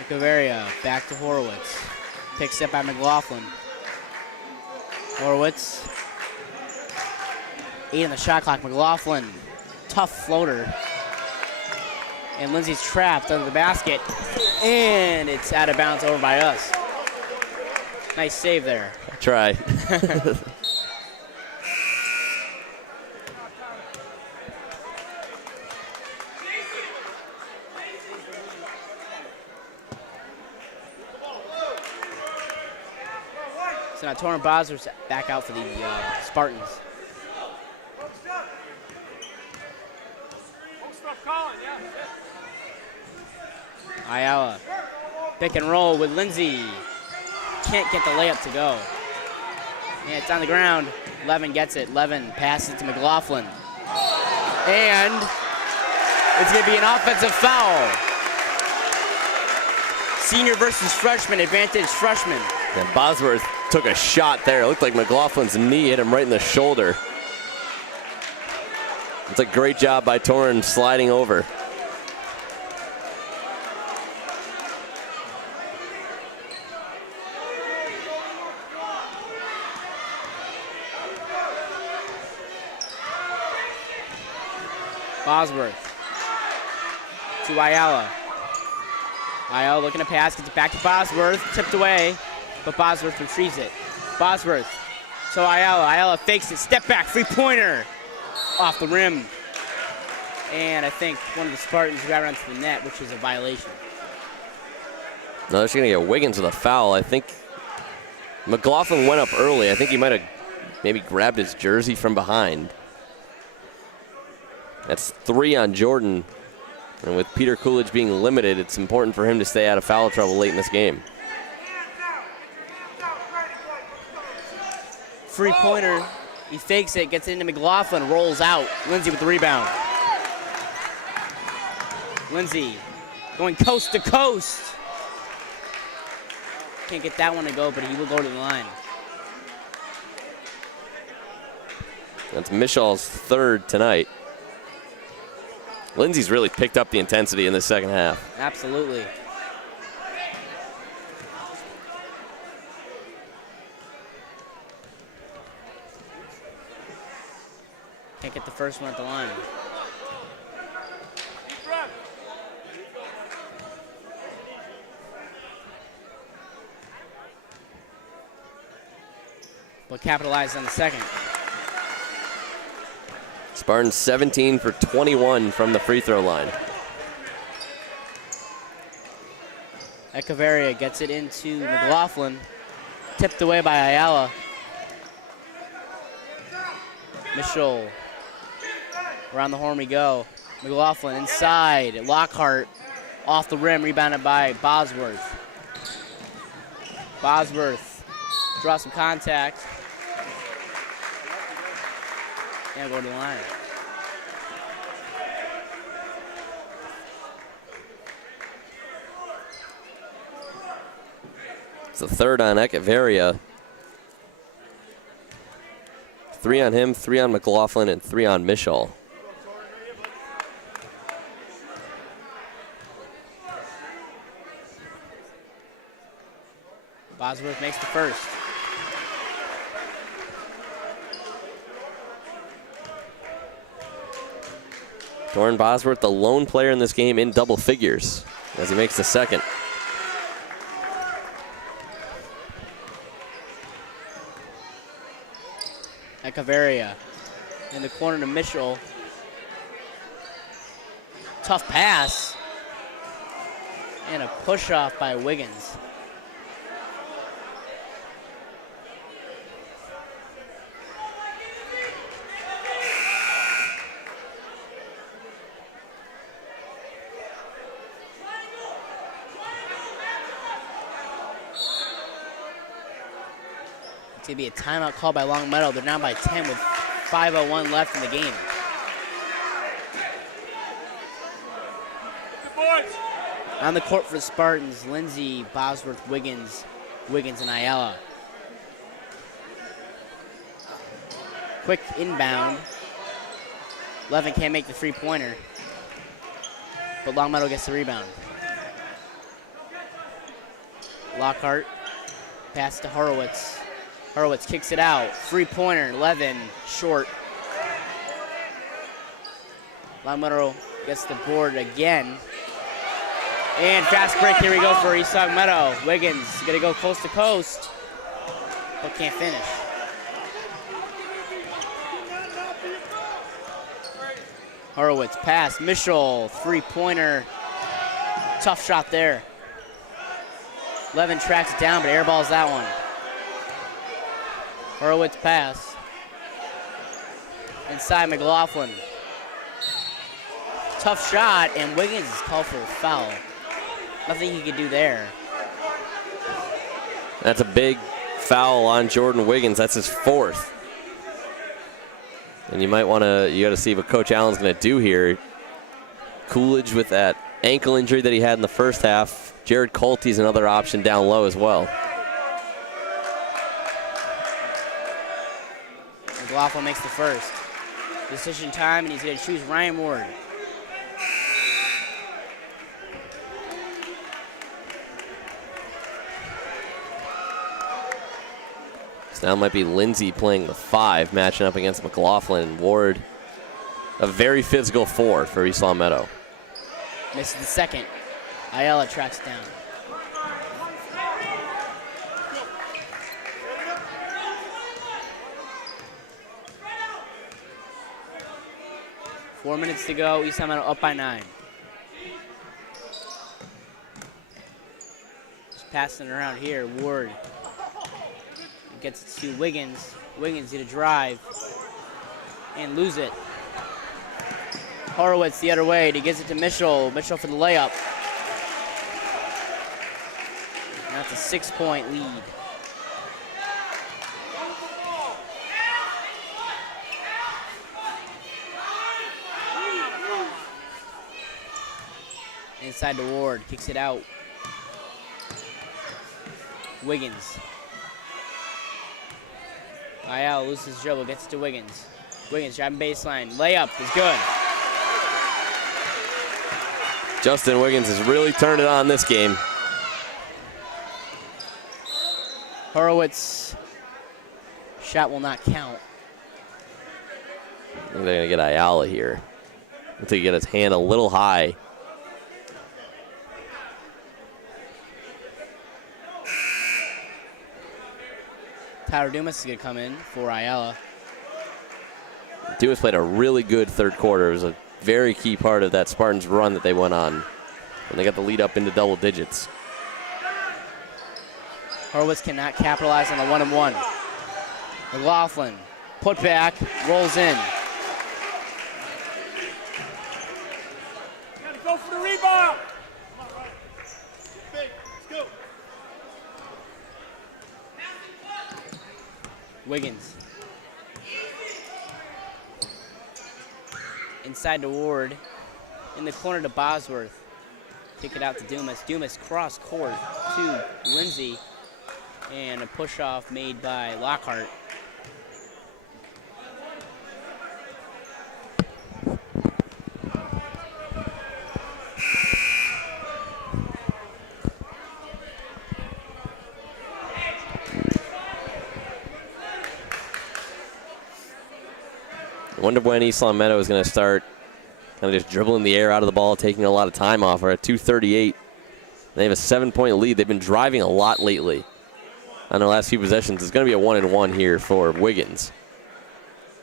Echeverria, back to Horowitz. Picks up by McLaughlin. Horowitz. 8 on the shot clock. McLaughlin, tough floater. And Lindsay's trapped under the basket. And it's out of bounds over by us. Nice save there. Try. So now Torrin Bosworth's back out for the Spartans. Ayala, pick and roll with Lindsay. Can't get the layup to go. And it's on the ground. Levin gets it. Levin passes it to McLaughlin. And it's going to be an offensive foul. Senior versus freshman, advantage freshman. And Bosworth took a shot there. It looked like McLaughlin's knee hit him right in the shoulder. It's a great job by Torrin sliding over. Bosworth to Ayala. Ayala looking to pass, gets it back to Bosworth, tipped away, but Bosworth retrieves it. Bosworth to Ayala. Ayala fakes it, step back, three-pointer off the rim. And I think one of the Spartans got around to the net, which is a violation. No, they're going to get Wiggins with a foul. I think McLaughlin went up early. I think he might have maybe grabbed his jersey from behind. That's 3 on Jordan. And with Peter Coolidge being limited, it's important for him to stay out of foul trouble late in this game. Three-pointer, he fakes it, gets it into McLaughlin, rolls out. Lindsay with the rebound. Lindsay going coast to coast. Can't get that one to go, but he will go to the line. That's Michal's 3rd tonight. Lindsay's really picked up the intensity in the second half. Absolutely. Can't get the first one at the line. But capitalized on the second. Spartans 17 for 21 from the free throw line. Echeverria gets it into McLaughlin. Tipped away by Ayala. Michel. Around the horn we go. McLaughlin inside. Lockhart off the rim. Rebounded by Bosworth. Bosworth draws some contact. And go to the line. It's the 3rd on Echeverria. 3 on him, 3 on McLaughlin, and 3 on Michel. Bosworth makes the first. Torrin Bosworth, the lone player in this game in double figures as he makes the second. Echeverria in the corner to Michel. Tough pass. And a push off by Wiggins. It's going to be a timeout called by Longmeadow. They're now by 10 with 5:01 left in the game. On the court for the Spartans, Lindsay, Bosworth, Wiggins, and Ayala. Quick inbound. Levin can't make the three-pointer, but Longmeadow gets the rebound. Lockhart, pass to Horowitz. Horowitz kicks it out. Three-pointer, Levin, short. Longmeadow gets the board again. And fast break, here we go for East Longmeadow. Wiggins gonna go coast to coast, but can't finish. Horowitz pass, Michel, three-pointer. Tough shot there. Levin tracks it down, but airballs that one. Horowitz pass. Inside McLaughlin. Tough shot, and Wiggins is called for a foul. Nothing he could do there. That's a big foul on Jordan Wiggins. That's his 4th. And you might want to, you got to see what Coach Allen's going to do here. Coolidge with that ankle injury that he had in the first half. Jared Colty's another option down low as well. McLaughlin makes the first. Decision time, and he's going to choose Ryan Ward. So now it might be Lindsay playing the 5, matching up against McLaughlin and Ward. A very physical 4 for East Longmeadow. Misses the second. Ayala tracks down. Four minutes to go. East Longmeadow up by 9. Just passing it around here. Ward gets it to Wiggins. Wiggins gonna drive and lose it. Horowitz the other way. He gives it to Mitchell. Mitchell for the layup. And that's a 6-point lead. Inside to Ward, kicks it out. Wiggins. Ayala loses dribble, gets it to Wiggins. Wiggins driving baseline. Layup is good. Justin Wiggins has really turned it on this game. Horowitz shot will not count. I think they're gonna get Ayala here. Until he get his hand a little high. Tyler Dumas is going to come in for Ayala. Dumas played a really good third quarter. It was a very key part of that Spartans run that they went on when they got the lead up into double digits. Horowitz cannot capitalize on the 1-and-1. McLaughlin, put back, rolls in. Gotta go for the rebound. Let's go. Wiggins. Inside to Ward. In the corner to Bosworth. Kick it out to Dumas. Dumas cross court to Lindsay. And a push off made by Lockhart. I wonder when East Longmeadow is going to start kind of just dribbling the air out of the ball, taking a lot of time off. We're at 2:38. They have a 7-point lead. They've been driving a lot lately on their last few possessions. It's going to be a 1-and-1 here for Wiggins.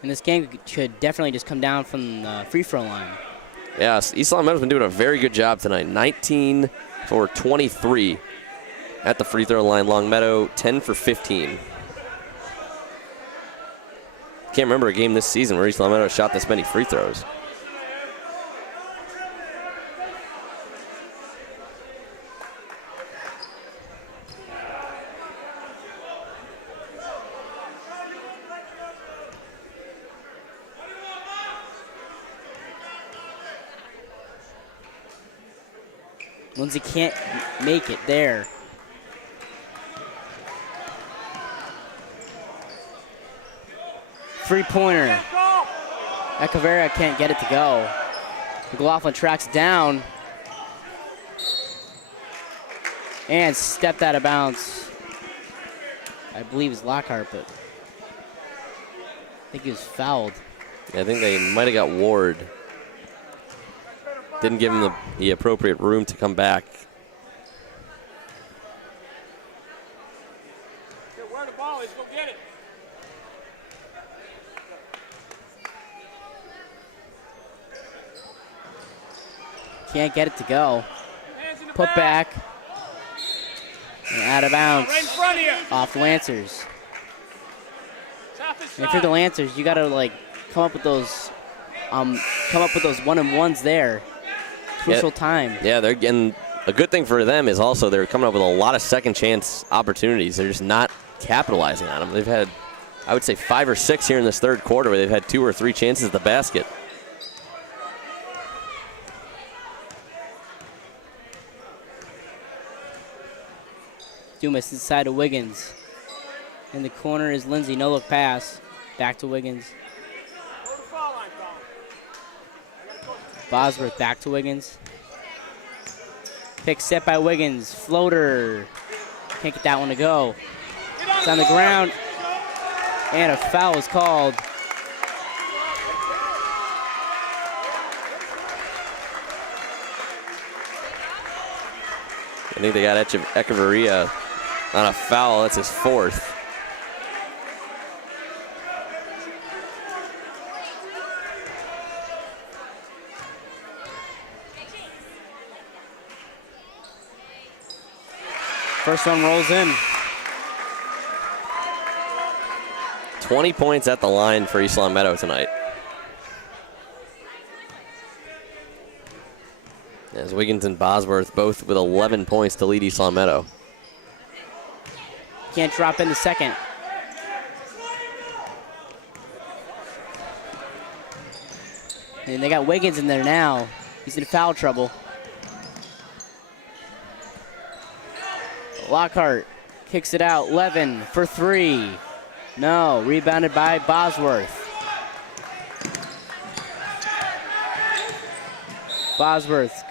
And this game should definitely just come down from the free throw line. Yes, East Longmeadow's been doing a very good job tonight. 19 for 23 at the free throw line. Longmeadow 10 for 15. Can't remember a game this season where East Longmeadow shot this many free throws. Lindsay can't make it there. Three-pointer. Echeverria can't get it to go. McLaughlin tracks down. And stepped out of bounds. I believe it's Lockhart, but I think he was fouled. Yeah, I think they might have got Ward. Didn't give him the appropriate room to come back. Where the ball is, go get it. Can't get it to go. Hands in the Put back. And out of bounds. Right in front of you. Off the Lancers. Top is And if you're the Lancers, you gotta like come up with those 1-and-1s there. Crucial time. Yeah, they're getting a good thing for them is also they're coming up with a lot of second chance opportunities. They're just not capitalizing on them. They've had, I would say, 5 or 6 here in this third quarter where they've had 2 or 3 chances at the basket. Dumas inside to Wiggins. In the corner is Lindsay. No look pass. back to Wiggins. Go to foul line, Colin. Bosworth back to Wiggins. Pick set by Wiggins. Floater. Can't get that one to go. It's on the ground. And a foul is called. I think they got Echeverria on a foul. That's his 4th. First one rolls in. 20 points at the line for East Longmeadow tonight. As Wiggins and Bosworth both with 11 points to lead East Longmeadow. Can't drop in the second. And they got Wiggins in there now. He's in foul trouble. Lockhart kicks it out. Levin for 3. No, rebounded by Bosworth. Bosworth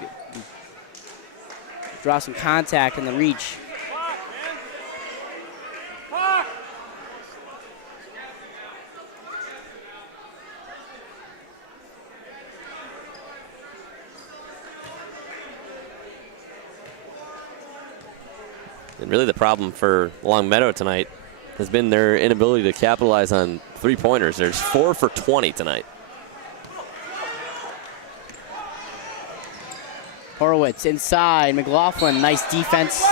draws some contact in the reach. And really the problem for Longmeadow tonight has been their inability to capitalize on 3-pointers. There's 4 for 20 tonight. Horowitz inside. McLaughlin, nice defense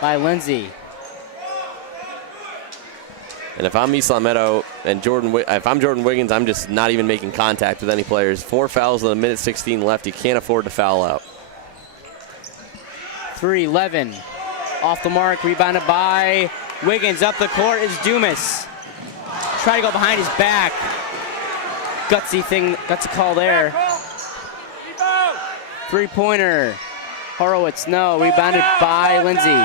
by Lindsay. And if I'm East Longmeadow and if I'm Jordan Wiggins, I'm just not even making contact with any players. 4 fouls with a minute 16 left. You can't afford to foul out. 3, Levin. Off the mark, rebounded by Wiggins. Up the court is Dumas. Try to go behind his back. Gutsy call there. 3-pointer. Horowitz, no. Rebounded by Lindsay.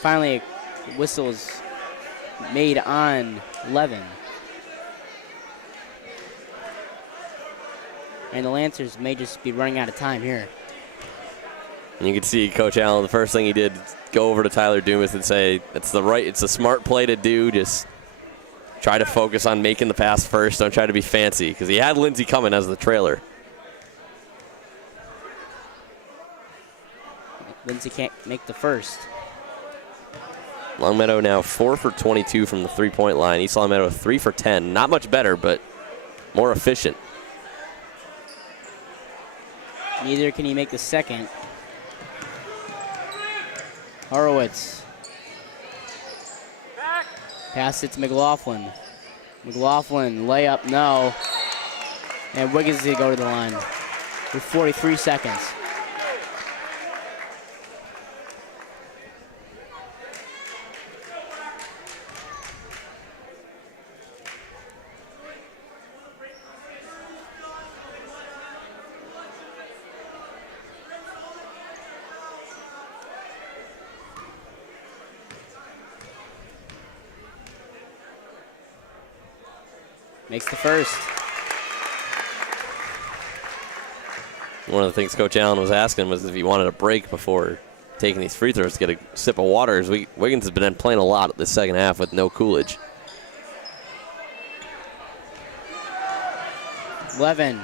Finally, a whistle is made on Levin. And the Lancers may just be running out of time here. And you can see Coach Allen, the first thing he did, go over to Tyler Dumas and say, it's a smart play to do. Just try to focus on making the pass first. Don't try to be fancy, because he had Lindsay coming as the trailer. Lindsay can't make the first. Longmeadow now 4 for 22 from the 3-point line. East Longmeadow 3 for 10. Not much better, but more efficient. Neither can he make the second. Horowitz. Pass it to McLaughlin. McLaughlin, layup, no. And Wiggins is going to go to the line with 43 seconds. Makes the first. One of the things Coach Allen was asking was if he wanted a break before taking these free throws to get a sip of water. As Wiggins has been playing a lot this second half with no Coolidge. Levin.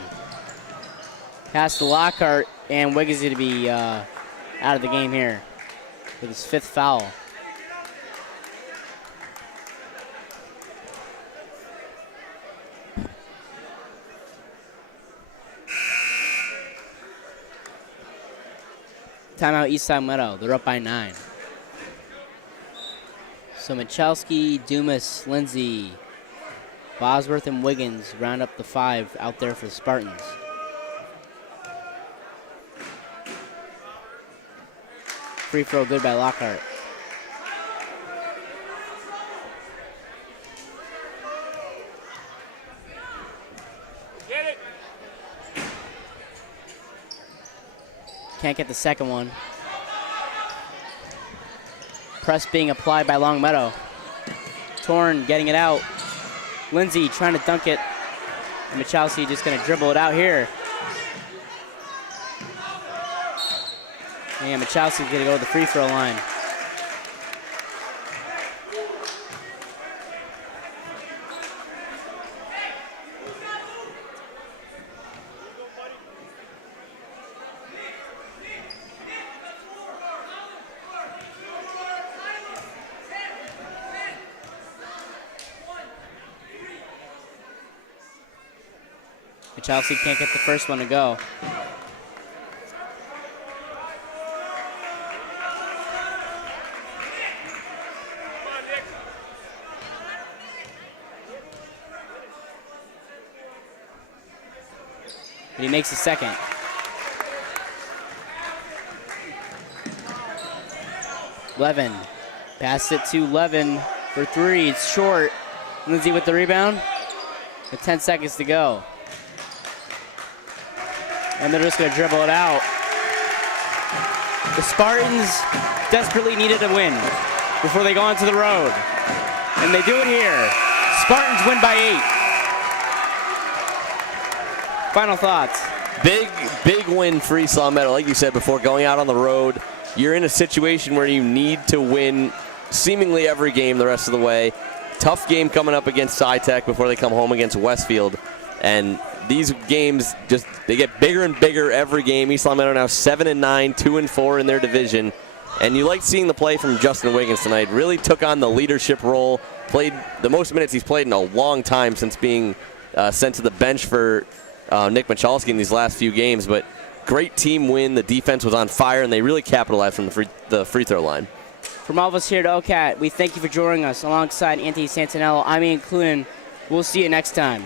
Pass to Lockhart, and Wiggins is going to be out of the game here with his 5th foul. Timeout East Longmeadow. They're up by 9. So Michalski, Dumas, Lindsay, Bosworth, and Wiggins round up the 5 out there for the Spartans. Free throw good by Lockhart. Get it. Can't get the second one. Press being applied by Longmeadow. Torn getting it out. Lindsay trying to dunk it. And Michalski just going to dribble it out here. And Michalski's going to go to the free throw line. Michalski can't get the first one to go. And he makes the second. Levin passes it to Levin for three. It's short. Lindsay with the rebound. With 10 seconds to go. And they're just going to dribble it out. The Spartans desperately needed a win before they go onto the road. And they do it here. Spartans win by 8. Final thoughts. Big win for East Longmeadow. Like you said before, going out on the road, you're in a situation where you need to win seemingly every game the rest of the way. Tough game coming up against SciTech before they come home against Westfield. And these games they get bigger and bigger every game. East Longmeadow now 7-9, 2-4 in their division. And you like seeing the play from Justin Wiggins tonight. Really took on the leadership role. Played the most minutes he's played in a long time since being sent to the bench for Nick Michalski in these last few games. But great team win. The defense was on fire, and they really capitalized from the free throw line. From all of us here at OCAT, we thank you for joining us alongside Anthony Santinello. I'm Ian Clunan. We'll see you next time.